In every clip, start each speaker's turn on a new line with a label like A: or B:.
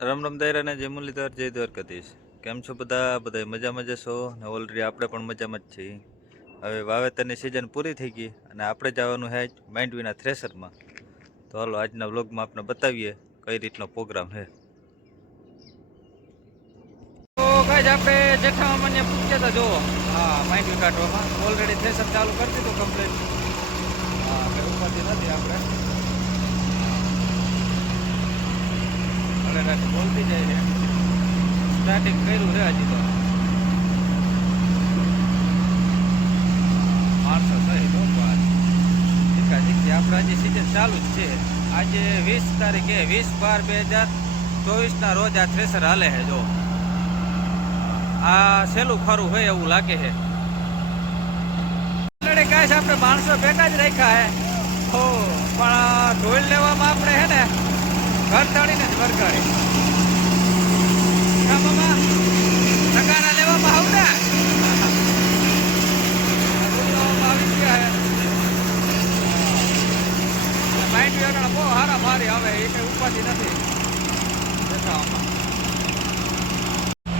A: રામ રામ દાયરાને જય મુરલીધર, જય દ્વારકાધીશ. કેમ છો બધા? બધા મજામાં જશો ને ઓલરેડી આપણે પણ મજામાં જ છીએ. હવે વાવેતરની સિઝન પૂરી થઈ ગઈ અને આપણે જવાનું છે વિના થ્રેસરમાં. તો હાલો, આજના વ્લોગમાં આપણે બતાવીએ કઈ રીતનો પ્રોગ્રામ છે. તો ગાઈઝ આપણે જેઠામાં પૂછ્યા હતા જો, હા, માંડવી કાઢવામાં ઓલરેડી થ્રેસર ચાલુ કરી દીધું કમ્પ્લીટ હા, કંઈ ઉપાધિ નથી આપણે. અરે રાખે બોલતી જાય છે સ્ટાર્ટિંગ કર્યું છે હજી તો. માણસો સહી આપણે હજી સિઝન ચાલુ જ છે. આજે વીસ તારીખે વીસ બાર બે હજાર ચોવીસના રોજ આ થ્રેસર હાલે છે, જો. આ સહેલું ખરું હોય એવું લાગે છે. આપણે માણસો ભેગા જ રાખ્યા હે હો, પણ ઢોલ લેવામાં આપણે હે ને ઘર તાળીને જ વરગાડી કા મામા ટકાના લેવામાં આવું ને બોલાવવામાં આવી ગયા હે. માઇન્ડ વેગણા બહુ હારા મારી હવે એ કઈ નથી.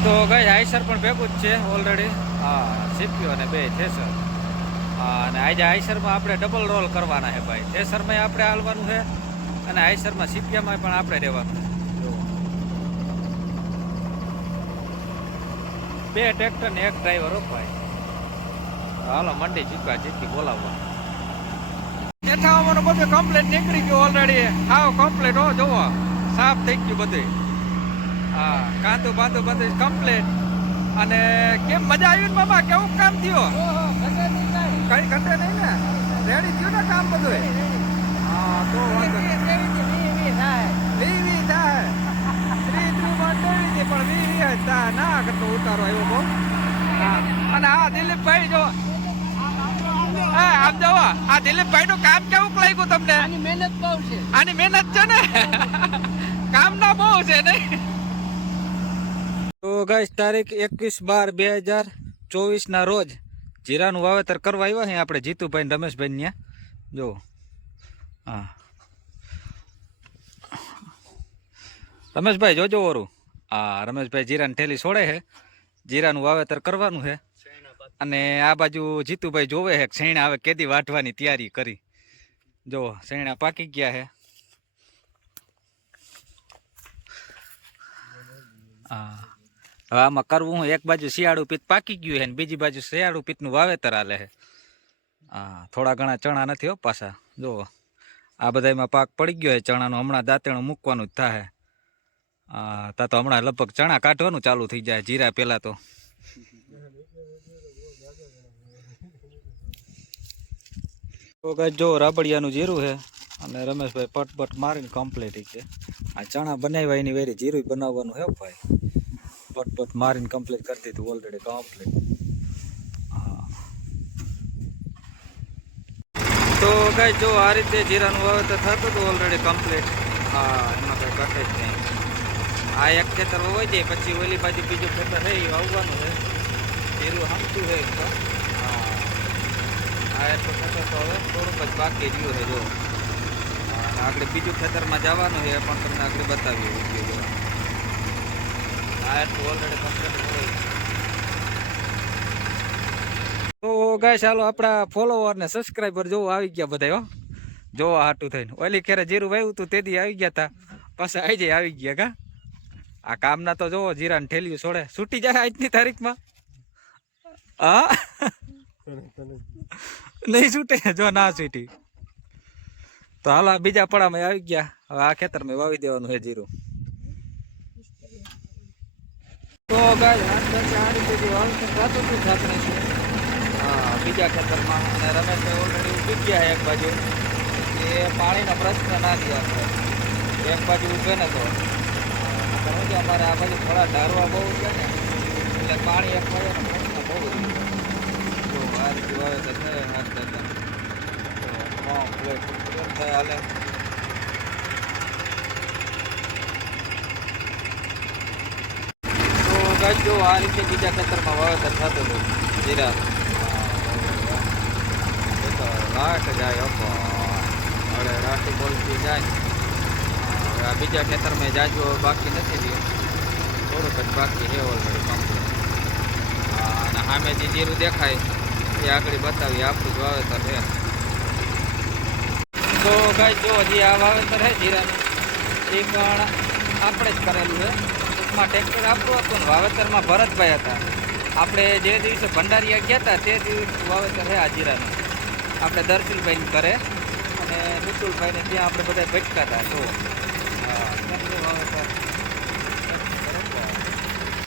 A: તો ગઈ આઈસર પણ ભેગું જ છે ઓલરેડી હા સીપ્યો અને બે, થેસર. અને આજે આઈસરમાં આપણે ડબલ રોલ કરવાના છે ભાઈ. થેસરમાં આપણે હાલવાનું છે અને આયસરમાં સીપિયામાં પણ આપણે રહેવાનું. બે ટ્રેક્ટર ને એક ડ્રાઈવર ભાઈ. હાલો, મંડી ચૂક્યા ચીટકી બોલાવવા બેઠાવાનું બધું કમ્પ્લેટ નીકળી ગયો ઓલરેડી આવો કમ્પ્લેટ હો જોવો સાફ થઈ ગયું બધું હા કાંદું બાંધું બધું કમ્પ્લેટ અને કેમ મજા આવી ને મામા કેવું કામ થયું? કઈ ઘટે નહીં ને? રેડી થયું ને કામ બધું હા, તો વાંધો નહીં. વી વી થાય. ત્રી ત્રુ માં દેવી હતી પણ વી વી થાય. ના કરતો ઉતારો આવ્યો બહુ હા. અને હા દિલીપભાઈ જો હા આમ જોવો આ દિલીપભાઈ નું કામ કેવું લાગ્યું તમને?
B: આની મહેનત બહુ છે.
A: આની મહેનત છે ને? કામ ના બહુ છે નહીં તો ગાઈસ તારીખ એકવીસ બાર બે હજાર ચોવીસના રોજ જીરાનું વાવેતર કરવા આવ્યા છે આપણે જીતુભાઈ ને રમેશભાઈ ત્યાં જો હા. રમેશભાઈ, જોજો ઓરું. હા રમેશભાઈ જીરાની ઠેલી છોડે છે. જીરાનું વાવેતર કરવાનું છે. અને આ બાજુ જીતુભાઈ જોવે છે, શેણા આવે કેદી વાઢવાની તૈયારી કરી. જો, શેણા પાકી ગયા છે. હા હવે આમાં કરવું એક બાજુ શિયાળુ પીત પાકી ગયું છે ને બીજી બાજુ શિયાળુ પીતનું વાવેતર હાલે છે. હા થોડા ઘણા ચણા નથી હો પાછા. જુઓ આ બધામાં પાક પડી ગયો છે, ચણાનું હમણાં દાંતેણું મૂકવાનું જ થાય હા તા તો હમણાં લગભગ ચણા કાઢવાનું ચાલુ થઈ જાય, જીરા પહેલાં તો. જો રાબડિયાનું જીરું છે, અને રમેશભાઈ પટપટ મારીને કમ્પ્લીટ છે આ ચણા બનાવ્યા, એની વેરી જીરું બનાવવાનું હે ભાઈ. પટપટ મારીને કમ્પ્લીટ કરી દીધું ઓલરેડી કમ્પ્લીટ તો કાંઈ જો આ રીતે જીરાનું વાવેતર થતું હતું ઓલરેડી કમ્પ્લીટ હા, એમાં કંઈ ઘટે જ નહીં. આ એક ખેતર હોય જાય પછી ઓલી બાજુ બીજું ખેતર છે એ વાવવાનું છે. જીરું હામતું છે એમ તો. આ એટલું ખેતર તો હવે થોડુંક જ બાકી રહ્યું છે, જો. આગળ બીજું ખેતરમાં જવાનું છે પણ તમને આગળ બતાવીએ કે જો આ એટલું ઓલરેડી કમ્પ્લીટ હોય તો ગાય ચાલો આપણા ફોલોવર ને સબસ્ક્રાઈબર જોવો આવી ગયા બધા, હો. જોવા હાટું થઈને. ઓલી ખેરે જીરું વાવ્યું હતું તેથી આવી ગયા હતા પાછા આવી જાય આવી ગયા, કા? આ કામના તો જોવો, જીરાને ઠેલિયું છોડે. છૂટી જાય આજની તારીખમાં. હા? નહીં છૂટે? જો ના છૂટી. તો હાલ, આ બીજા પડામાં આવી ગયા. હવે આ ખેતરમાં વાવી દેવાનું છે જીરું. તો ગાય હા, બીજા ખેતરમાં. અને ઓલરેડી ઊભી ગયા એક બાજુ. એ પાણીનો પ્રશ્ન ના આપણે એક બાજુ ઉભે ને તો સમજો કે અમારે આ બાજુ થોડા ઢારવા બહુ છે ને, એટલે પાણી એક બાજુ પ્રશ્ન બહુ છે તો આ રીતે દાદા પ્લેટ થાય હાલે? તો જો આ રીતે બીજા ખેતરમાં વાવેતર થતું હતું, જીરા. તો લાટ જાય હવે રાઠી બોલતી જાય. બીજા ખેતરમાં જાજો બાકી નથી રહ્યું. થોડુંક જ બાકી છે ઓલરેડી કમ્પ્લીટ અને સામે જે જીરું દેખાય, એ આગળ બતાવી આપણું જ વાવેતર છે. તો ભાઈ જો હજી આ વાવેતર છે જીરાનું, એ પણ આપણે જ કરેલું છે. ટૂંકમાં ટ્રેક્ટર આપણું હતું ને, વાવેતરમાં ભરતભાઈ હતા. આપણે જે દિવસે ભંડારીયા ગયા હતા, તે દિવસ વાવેતર છે આ જીરાનું. આપણે દર્શિલભાઈને કરે અને નિતુલભાઈને ત્યાં આપણે બધા ભટકા હતા તો હા ત્યાંનું વાવેતર